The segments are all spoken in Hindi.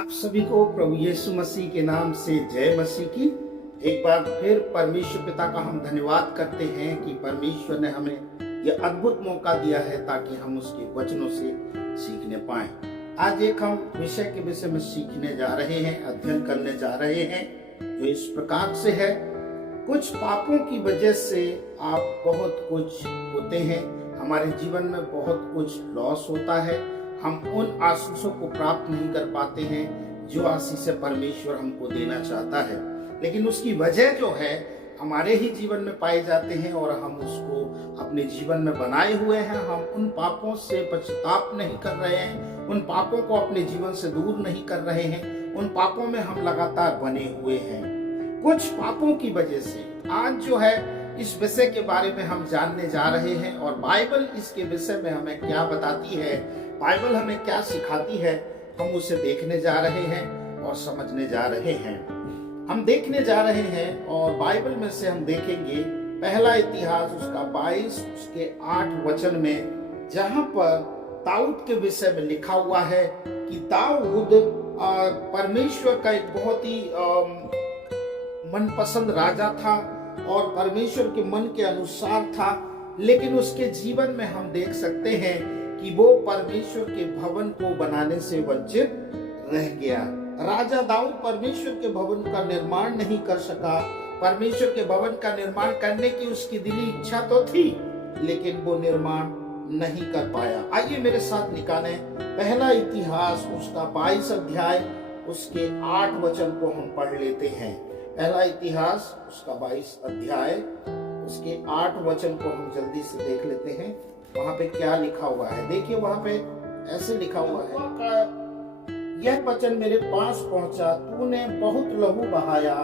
आप सभी को प्रभु यीशु मसीह के नाम से जय मसीह की। एक बार फिर परमेश्वर पिता का हम धन्यवाद करते हैं कि परमेश्वर ने हमें यह अद्भुत मौका दिया है ताकि हम उसके वचनों से सीखने पाएं। आज एक हम विषय के विषय में सीखने जा रहे हैं, अध्ययन करने जा रहे हैं, जो इस प्रकार से है। कुछ पापों की वजह से आप बहुत कुछ होते हैं, हमारे जीवन में बहुत कुछ लॉस होता है। हम उन आशीषों को प्राप्त नहीं कर पाते हैं जो आशीष परमेश्वर हमको देना चाहता है, लेकिन उसकी वजह जो है हमारे ही जीवन में पाए जाते हैं और हम उसको अपने जीवन में बनाए हुए हैं। हम उन पापों से पश्चाताप नहीं कर रहे हैं, उन पापों को अपने जीवन से दूर नहीं कर रहे हैं, उन पापों में हम लगातार बने हुए हैं। कुछ पापों की वजह से आज जो है इस विषय के बारे में हम जानने जा रहे हैं और बाइबल इसके विषय में हमें क्या बताती है, बाइबल हमें क्या सिखाती है, हम उसे देखने जा रहे हैं और समझने जा रहे हैं। हम देखने जा रहे हैं और बाइबल में से हम देखेंगे पहला इतिहास उसका 22 उसके 8 वचन में, जहां पर दाऊद के विषय में लिखा हुआ है कि दाऊद परमेश्वर का एक बहुत ही मनपसंद राजा था और परमेश्वर के मन के अनुसार था, लेकिन उसके जीवन में हम देख सकते हैं कि वो परमेश्वर के भवन को बनाने से वंचित रह गया। राजा दाऊद परमेश्वर के भवन का निर्माण नहीं कर सका। परमेश्वर के भवन का निर्माण करने की उसकी दिली इच्छा तो थी, लेकिन वो निर्माण नहीं कर पाया। आइए मेरे साथ निकालें पहला इतिहास उसका 22 अध्याय उसके 8 वचन को हम पढ़ लेते हैं। पहला इतिहास उसका 22 अध्याय उसके 8 वचन को हम जल्दी से देख लेते हैं। वहां पे क्या लिखा हुआ है, देखिए वहां पे ऐसे लिखा हुआ है, यह वचन मेरे पास पहुंचा, तूने बहुत लहू बहाया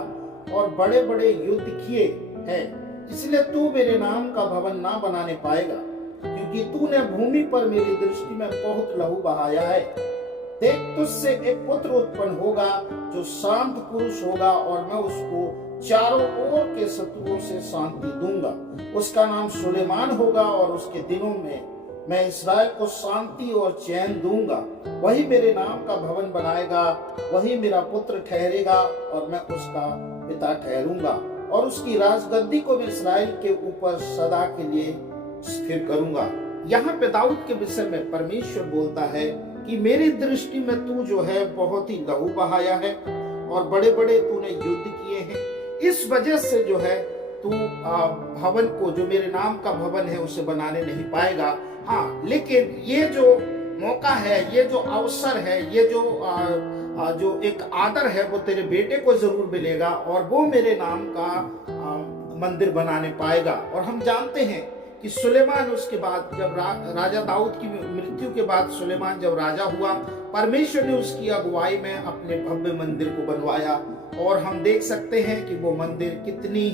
और बड़े बड़े युद्ध किए हैं, इसलिए तू मेरे नाम का भवन ना बनाने पाएगा, क्योंकि तूने भूमि पर मेरी दृष्टि में बहुत लहू बहाया है। देख, तुझसे एक पुत्र उत्पन्न होगा जो शांत पुरुष होगा और मैं उसको चारों ओर के शत्रुओं से शांति दूंगा। उसका नाम सुलेमान होगा और उसके दिनों में मैं इस्राएल को शांति और चैन दूंगा। वही मेरे नाम का भवन बनाएगा, वही मेरा पुत्र ठहरेगा और मैं उसका पिता ठहरूंगा और उसकी राजगद्दी को मैं इस्राएल के ऊपर सदा के लिए स्थिर करूंगा। यहाँ पे दाऊद के विषय में परमेश्वर बोलता है कि मेरी दृष्टि में तू जो है बहुत ही लहू बहाया है और बड़े बड़े तूने युद्ध किए हैं, इस वजह से जो है तू भवन को, जो मेरे नाम का भवन है, उसे बनाने नहीं पाएगा। हाँ, लेकिन ये जो मौका है, ये जो अवसर है, ये जो एक आदर है, वो तेरे बेटे को जरूर मिलेगा और वो मेरे नाम का मंदिर बनाने पाएगा। और हम जानते हैं कि सुलेमान उसके बाद जब राजा दाऊद की मृत्यु के बाद सुलेमान जब राजा हुआ, परमेश्वर ने उसकी अगुवाई में अपने भव्य मंदिर को बनवाया और हम देख सकते हैं कि वो मंदिर कितनी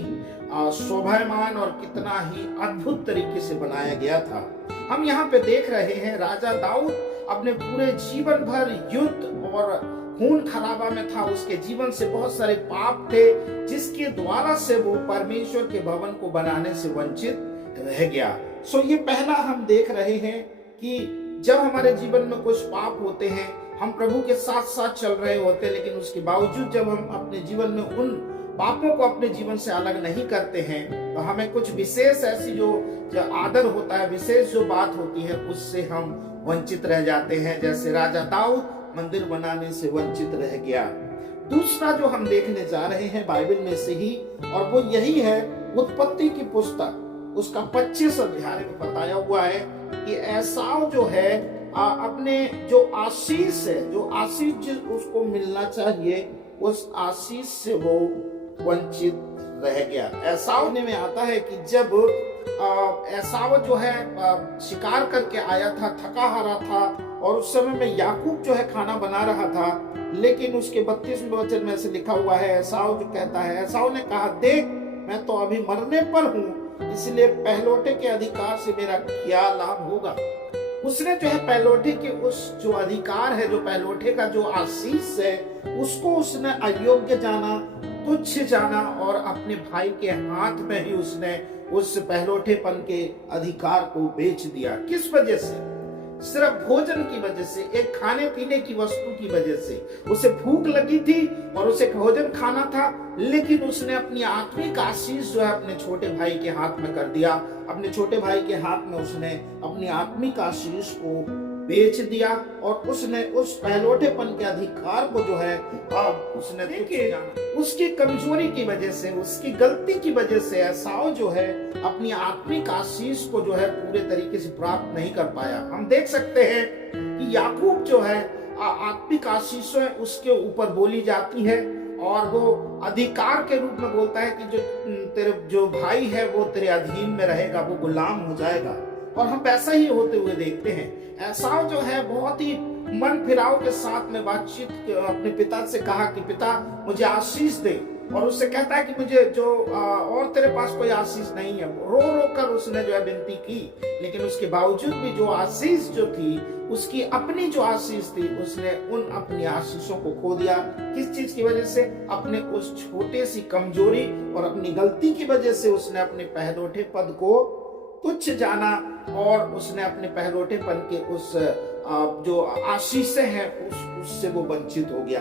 शोभायमान और कितना ही अद्भुत तरीके से बनाया गया था। हम यहाँ पे देख रहे हैं राजा दाऊद अपने पूरे जीवन भर युद्ध और खून खराबा में था। उसके जीवन से बहुत सारे पाप थे जिसके द्वारा से वो परमेश्वर के भवन को बनाने से वंचित रह गया। सो ये पहला हम देख रहे हैं कि जब हमारे जीवन में कुछ पाप होते हैं, हम प्रभु के साथ साथ चल रहे होते हैं, लेकिन उसके बावजूद जब हम अपने जीवन में उन पापों को अपने जीवन से अलग नहीं करते हैं, तो हमें कुछ विशेष ऐसी जो आदर होता है, विशेष जो बात होती है, उससे हम वंचित रह जाते हैं। जैसे राजा दाऊद मंदिर बनाने से वंचित रह गया। दूसरा जो हम देखने जा रहे हैं बाइबल में से ही, और वो यही है उत्पत्ति की पुस्तक उसका 25 अध्याय में बताया हुआ है कि एसाव जो है अपने जो आशीष है, जो आशीष उसको मिलना चाहिए, उस आशीष से वो वंचित रह गया। एसाव ने में आता है कि जब एसाव जो है शिकार करके आया था, थका हारा था, और उस समय में याकूब जो है खाना बना रहा था, लेकिन उसके 32वें वचन में से लिखा हुआ है, एसाव जो कहता है, एसाव ने कहा, देख मैं तो अभी मरने पर हूँ, इसलिए पहलौठे के अधिकार से मेरा क्या लाभ होगा। उसने जो है पहलौठे के उस जो अधिकार है, जो पहलौठे का जो आशीष है, उसको उसने अयोग्य जाना, तुच्छ जाना और अपने भाई के हाथ में ही उसने उस पहलौठेपन के अधिकार को बेच दिया। किस वजह से? सिर्फ भोजन की वजह से, एक खाने पीने की वस्तु की वजह से। उसे भूख लगी थी और उसे भोजन खाना था, लेकिन उसने अपनी आत्मिक आशीष जो है अपने छोटे भाई के हाथ में कर दिया। अपने छोटे भाई के हाथ में उसने अपनी आत्मिक आशीष को बेच दिया और उसने उस पहलौठेपन के अधिकार को जो है उसने उसकी कमजोरी की वजह से, उसकी गलती की वजह से एसाव जो है अपनी आत्मिक आशीष को जो है पूरे तरीके से प्राप्त नहीं कर पाया। हम देख सकते हैं कि याकूब जो है आत्मिक आशीषें उसके ऊपर बोली जाती है और वो अधिकार के रूप में बोलता है कि तेरे जो भाई है वो तेरे अधीन में रहेगा, वो गुलाम हो जाएगा। और हम वैसा ही होते हुए देखते हैं। एसाव जो है बहुत ही मन फिराव के साथ में बातचीत अपने पिता से कहा कि पिता मुझे आशीष दे, और उससे कहता है कि मुझे जो और तेरे पास कोई आशीष नहीं है। रो रो कर उसने जो है विनती की, लेकिन उसके बावजूद भी जो आशीष जो थी, उसकी अपनी जो आशीष थी, उसने उन अपनी आशीषों को खो दिया। किस चीज की वजह से? अपने उस छोटे सी कमजोरी और अपनी गलती की वजह से उसने अपने पहलौठे पद को तुच्छ जाना और उसने अपने पहलौठेपन के उस जो आशीषें हैं उससे वो वंचित हो गया।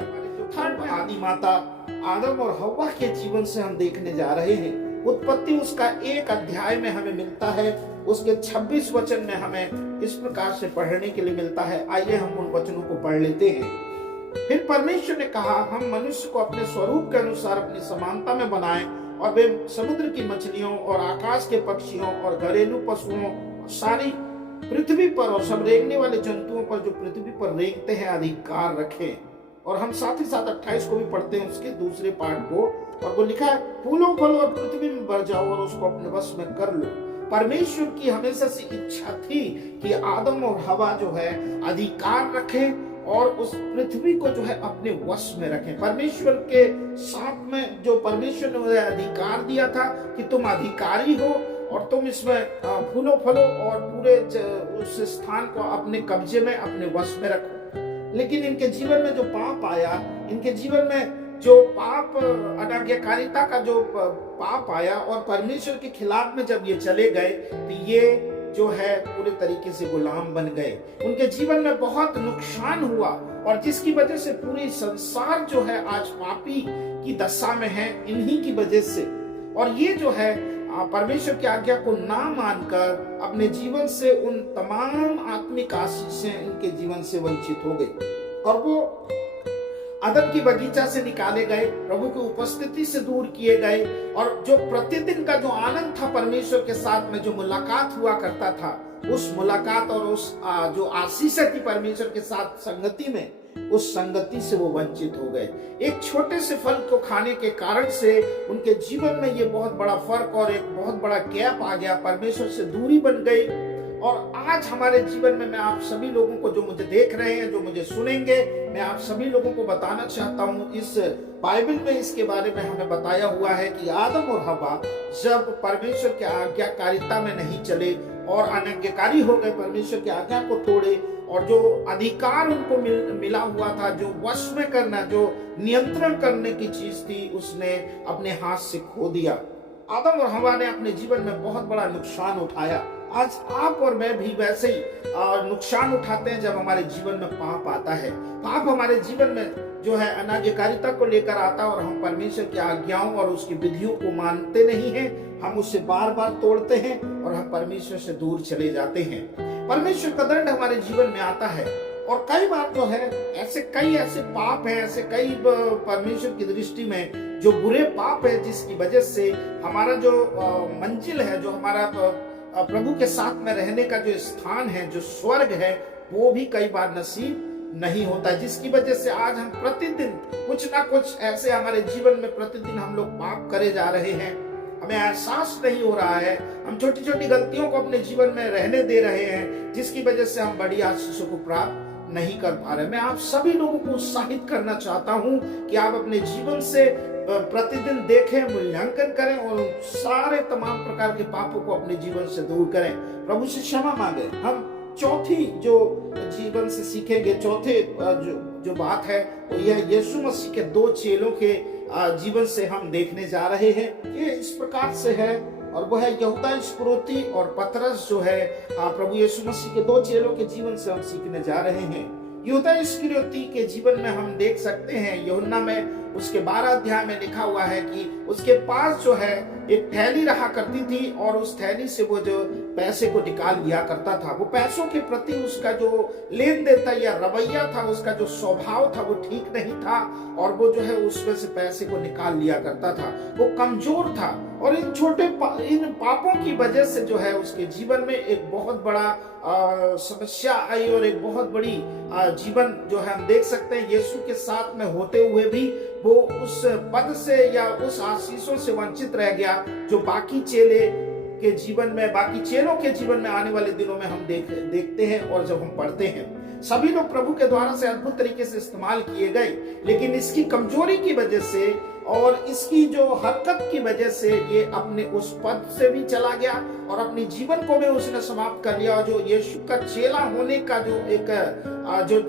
थर्ड आदि माता आदम और हव्वा के जीवन से हम देखने जा रहे हैं। उत्पत्ति उसका 1 अध्याय में हमें मिलता है, उसके 26 वचन में हमें इस प्रकार से पढ़ने के लिए मिलता है। आइए हम उन वचनों को पढ़ लेते हैं। फिर परमेश्वर ने कहा, हम मनुष्य को अपने स्वरूप के अनुसार अपनी समानता में बनाएं और वे समुद्र की मछलियों और आकाश के पक्षियों और घरेलू पशुओं और सारी पृथ्वी पर और सब रेंगने वाले जंतुओं पर जो पृथ्वी पर रेंगते हैं अधिकार रखें। और हम साथ ही साथ 28 को भी पढ़ते हैं, उसके दूसरे पार्ट को, और वो लिखा है, फूलों फलो और पृथ्वी में भर जाओ और उसको अपने वश में कर लो। परमेश्वर की हमेशा से इच्छा थी कि आदम और हवा जो है अधिकार रखें और उस पृथ्वी को जो है अपने वश में रखें। परमेश्वर के साथ में जो परमेश्वर ने अधिकार दिया था कि तुम अधिकारी हो और तुम इसमें फूलो फलो और पूरे उस स्थान को अपने कब्जे में, अपने वश में रखो। लेकिन इनके जीवन में जो पाप आया, इनके जीवन में जो पाप अनाज्ञाकारिता का जो पाप आया और परमेश्वर के खिलाफ में जब ये चले गए तो ये जो है पूरे तरीके से गुलाम बन गए। उनके जीवन में बहुत नुकसान हुआ और जिसकी वजह से पूरी संसार जो है आज पापी की दशा में है, इन्हीं की वजह से। और ये जो है परमेश्वर की आज्ञा को ना मानकर अपने जीवन से उन तमाम आत्मिक आशीषें इनके जीवन से वंचित हो गई और वो अदन की बगीचा से निकाले गए, प्रभु की उपस्थिति से दूर किए गए। और जो प्रतिदिन का जो आनंद था परमेश्वर के साथ में, जो मुलाकात हुआ करता था, उस मुलाकात और उस जो आशीषें थी परमेश्वर के साथ संगति में, उस संगति से वो वंचित हो गए। एक छोटे से फल को खाने के कारण से उनके जीवन में ये बहुत बड़ा फर्क और एक बहुत बड़ा गैप आ गया, परमेश्वर से दूरी बन गई। और आज हमारे जीवन में मैं आप सभी लोगों को, जो मुझे देख रहे हैं, जो मुझे सुनेंगे, मैं आप सभी लोगों को बताना चाहता हूँ, इस बाइबल में इसके बारे में हमें बताया हुआ है कि आदम और हव्वा जब परमेश्वर की आज्ञाकारिता में नहीं चले और अनाज्ञाकारी हो गए, परमेश्वर की आज्ञा को तोड़े और जो अधिकार उनको मिला हुआ था, जो वश में करना, जो नियंत्रण करने की चीज थी, उसने अपने हाथ से खो दिया। आदम और हव्वा ने अपने जीवन में बहुत बड़ा नुकसान उठाया। आज आप और मैं भी वैसे ही नुकसान उठाते हैं जब हमारे जीवन में पाप आता है। पाप हमारे जीवन में जो है अनाज्ञाकारिता को लेकर आता है और हम परमेश्वर की आज्ञाओं और उसकी विधियों को मानते नहीं हैं, हम उससे बार बार तोड़ते हैं और हम परमेश्वर से दूर चले जाते हैं। परमेश्वर का दंड हमारे जीवन में आता है और कई बार जो है ऐसे पाप हैं, ऐसे कई परमेश्वर की दृष्टि में जो बुरे पाप है, जिसकी वजह से हमारा जो मंजिल है, जो हमारा प्रभु के साथ में रहने का जो स्थान है, जो स्वर्ग है, वो भी कई बार नसीब नहीं होता, जिसकी वजह से आज हम प्रतिदिन कुछ ना कुछ ऐसे हमारे जीवन में प्रतिदिन हम लोग पाप करे जा रहे हैं। हमें एहसास नहीं हो रहा है, हम छोटी छोटी गलतियों को अपने जीवन में रहने दे रहे हैं, जिसकी वजह से हम बड़ी आशीषों को प्राप्त नहीं कर पा रहे। मैं आप सभी लोगों को उत्साहित करना चाहता हूं कि आप अपने जीवन से प्रतिदिन देखें, मूल्यांकन करें और सारे तमाम प्रकार के पापों को अपने जीवन से दूर करें, प्रभु से क्षमा मांगे। हम चौथी जो जीवन से सीखेंगे, चौथे जो बात है वो यह यीशु मसीह के 2 चेलों के जीवन से हम देखने जा रहे हैं। ये इस प्रकार से है और वो है यहूदा इस्करियोती और पतरस जो है प्रभु यीशु मसीह के 2 चेलों के जीवन से हम सीखने जा रहे हैं। यहूदा इस्करियोती के जीवन में हम देख सकते हैं, यूहन्ना में उसके 12 अध्याय में लिखा हुआ है कि उसके पास जो है एक थैली रहा करती थी और उस थैली से वो जो पैसे को निकाल लिया करता था। वो पैसों के प्रति उसका जो लेन देन था या रवैया था, उसका जो स्वभाव था वो ठीक नहीं था और वो जो है उसमें से पैसे को निकाल लिया करता था। वो कमजोर था और इन पापों की वजह से जो है उसके जीवन में एक बहुत बड़ा समस्या आई और एक बहुत बड़ी जीवन जो है हम देख सकते हैं यीशु के साथ में होते हुए भी वो उस पद से या उस आशीषों से वंचित रह गया जो बाकी चेलों के जीवन में आने वाले दिनों में हम देखते हैं और जब हम पढ़ते हैं। सभी लोग प्रभु के द्वारा से अद्भुत तरीके से इस्तेमाल किए गए, लेकिन इसकी कमजोरी की वजह से और इसकी जो हरकत की वजह से ये अपने उस पद से भी चला गया और अपने जीवन को भी उसने समाप्त कर लिया। और जो यीशु का चेला होने का जो एक जो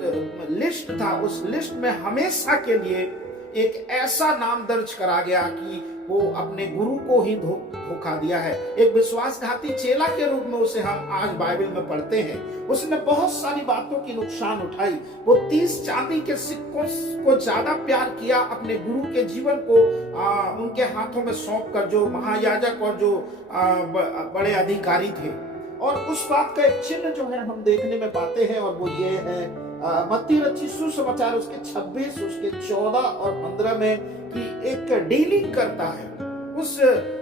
लिस्ट था, उस लिस्ट में हमेशा के लिए एक ऐसा नाम दर्ज करा गया कि वो अपने गुरु को ही धोखा दिया है। एक विश्वासघाती चेला के रूप में उसे हम आज बाइबल में पढ़ते हैं। उसने बहुत सारी बातों की नुकसान उठाई। वो 30 चांदी के सिक्कों को ज्यादा प्यार किया अपने गुरु के जीवन को उनके हाथों में सौंप कर, जो महायाजक और जो बड़े अधिकारी थे। और उस बात का एक चिन्ह जो है हम देखने में पाते हैं और वो ये है मत्ती रचित सुसमाचार उसके 26, उसके 14 और 15 में कि एक डीलिंग करता है। उस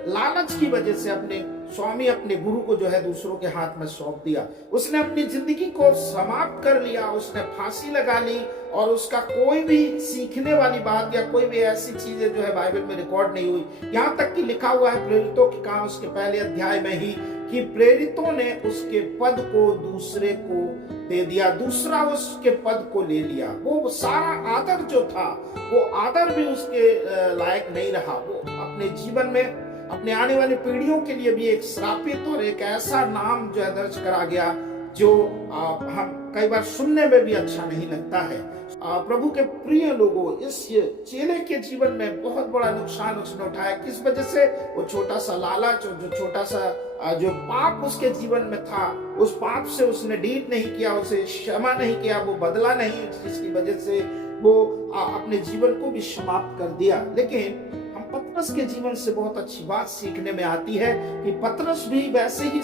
लालच की वजह से अपने स्वामी अपने गुरु को जो है दूसरों के हाथ में सौंप दिया। उसने अपनी जिंदगी को समाप्त कर लिया, उसने फांसी लगा ली और उसका कोई भी सीखने वाली बात या कोई भी ऐसी चीजें जो है बाइबल में रिकॉर्ड नहीं हुई। यहाँ तक कि लिखा हुआ है प्रेरितों के काम उसके पहले अध्याय में ही कि प्रेरितों ने उसके पद को दूसरे को दे दिया, दूसरा उसके पद को ले लिया। वो सारा आदर जो था वो आदर भी उसके लायक नहीं रहा। वो अपने जीवन में अपने आने वाली पीढ़ियों के लिए भी एक श्रापित और एक ऐसा नाम जो है दर्ज करा गया जो हम कई बार सुनने में भी अच्छा नहीं लगता है। प्रभु के प्रिय लोगों, इस चेले के जीवन में बहुत बड़ा नुकसान उसने उठाया। किस वजह से? वो छोटा सा लालच और जो छोटा सा जो पाप उसके जीवन में था, उस पाप से उसने डील नहीं किया, उसे क्षमा नहीं किया, वो बदला नहीं, जिसकी वजह से वो अपने जीवन को भी समाप्त कर दिया। लेकिन हम पतरस के जीवन से बहुत अच्छी बात सीखने में आती है कि पतरस भी वैसे ही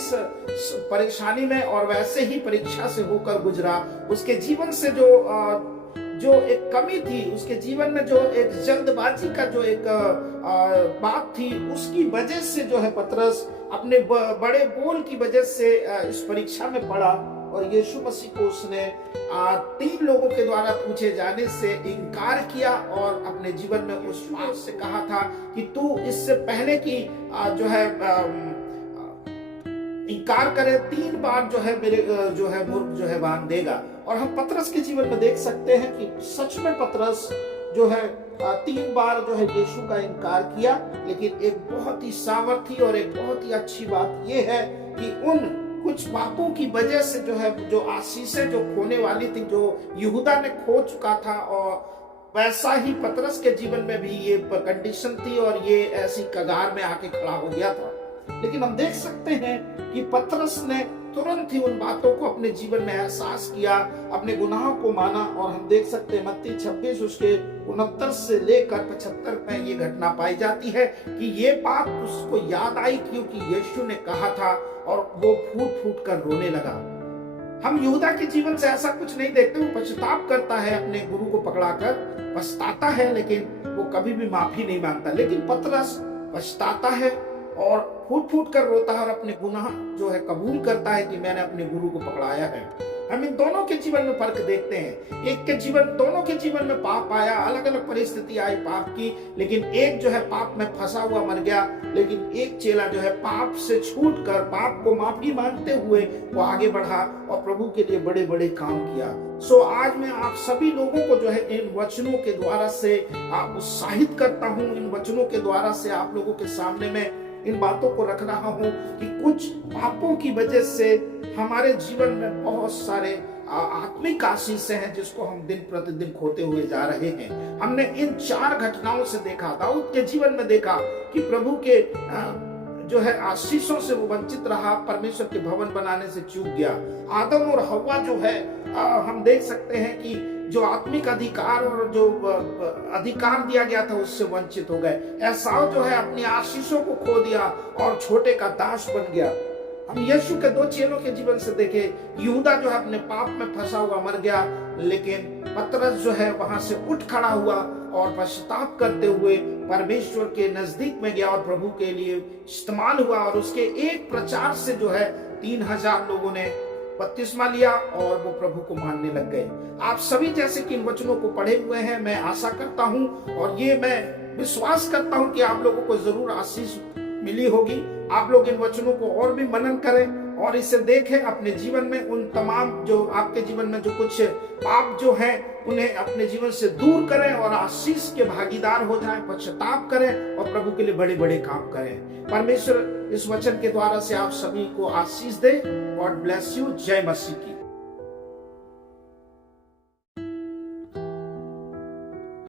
परेशानी में और वैसे ही परीक्षा से होकर गुजरा। उसके जीवन से जो एक कमी थी, उसके जीवन में जो एक जल्दबाजी का जो एक बात थी, उसकी वजह से जो है पतरस अपने बड़े बोल की वजह से इस परीक्षा में पड़ा और यीशु मसीह को उसने 3 लोगों के द्वारा पूछे जाने से इनकार किया और अपने जीवन में उस बात से कहा था कि तू इससे पहले की जो है इनकार करे 3 बार जो है मेरे जो है मुर्ग जो है बांध देगा। और हम पतरस के जीवन में देख सकते हैं कि सच में पतरस जो है 3 बार जो है यीशु का इनकार किया। लेकिन एक बहुत ही सामर्थी और एक बहुत ही अच्छी बात यह है कि उन कुछ पापों की वजह से जो है जो आशीषें जो खोने वाली थी, जो यहूदा ने खो चुका था, और वैसा ही पतरस के जीवन में भी ये कंडीशन थी और ये ऐसी कगार में आके खड़ा हो गया था। लेकिन हम देख सकते हैं कि पतरस ने तुरंत ही उन बातों को अपने जीवन में एहसास किया, अपने गुनाहों को माना। और हम देख सकते हैं मत्ती 26 उसके 69 से लेकर 75 में ये घटना पाई जाती है कि ये बात उसको याद आई क्योंकि यीशु ने कहा था और वो फूट फूट कर रोने लगा। हम यहूदा के जीवन से ऐसा कुछ नहीं देखते। वो पश्चाताप करता है, अपने गुरु को पकड़ाकर पछताता है, लेकिन वो कभी भी माफी नहीं मांगता। लेकिन पतरस पछताता है और फूट फूट कर रोता है और अपने गुनाह जो है कबूल करता है कि मैंने अपने गुरु को पकड़ाया है। हम इन दोनों के जीवन में फर्क देखते हैं। दोनों के जीवन में पाप आया, अलग अलग परिस्थिति आई पाप की, लेकिन एक जो है पाप में फंसा हुआ मर गया, लेकिन एक चेला जो है पाप से छूट कर पाप को माफी मांगते हुए वो आगे बढ़ा और प्रभु के लिए बड़े बड़े काम किया। सो आज मैं आप सभी लोगों को जो है इन वचनों के द्वारा से उत्साहित करता हूँ। इन वचनों के द्वारा से आप लोगों के सामने में इन बातों को रख रहा हूं कि कुछ पापों की वजह से हमारे जीवन में बहुत सारे आत्मिक आशीषें हैं जिसको हम दिन प्रतिदिन खोते हुए जा रहे हैं। हमने इन 4 घटनाओं से देखा, दाऊद के जीवन में देखा कि प्रभु के जो है आशीषों से वो वंचित रहा, परमेश्वर के भवन बनाने से चूक गया। आदम और हव्वा जो है हम देख सकते हैं कि जो आत्मिक अधिकार और जो अधिकार दिया गया था उससे वंचित हो गए। एसाव जो है अपनी आशीषों को खो दिया और छोटे का दास बन गया। हम यीशु के दो चेलों के जीवन से देखे, यहूदा जो है अपने पाप में फंसा हुआ मर गया, लेकिन पतरस जो है वहां से उठ खड़ा हुआ और पश्चाताप करते हुए परमेश्वर के नजदीक में गया और प्रभु के लिए इस्तेमाल हुआ। और उसके एक प्रचार से जो है 3000 लोगों ने बपतिस्मा लिया और वो प्रभु को मानने लग गए। आप सभी जैसे कि इन वचनों को पढ़े हुए हैं, मैं आशा करता हूं और ये मैं विश्वास करता हूं कि आप लोगों को जरूर आशीष मिली होगी। आप लोग इन वचनों को और भी मनन करें और इसे देखें अपने जीवन में। उन तमाम जो आपके जीवन में जो कुछ पाप जो है उन्हें अपने जीवन से दूर करें और आशीष के भागीदार हो जाएं, पश्चाताप करें और प्रभु के लिए बड़े बड़े काम करें। परमेश्वर इस वचन के द्वारा से आप सभी को आशीष दे। God bless you. जय मसीह की।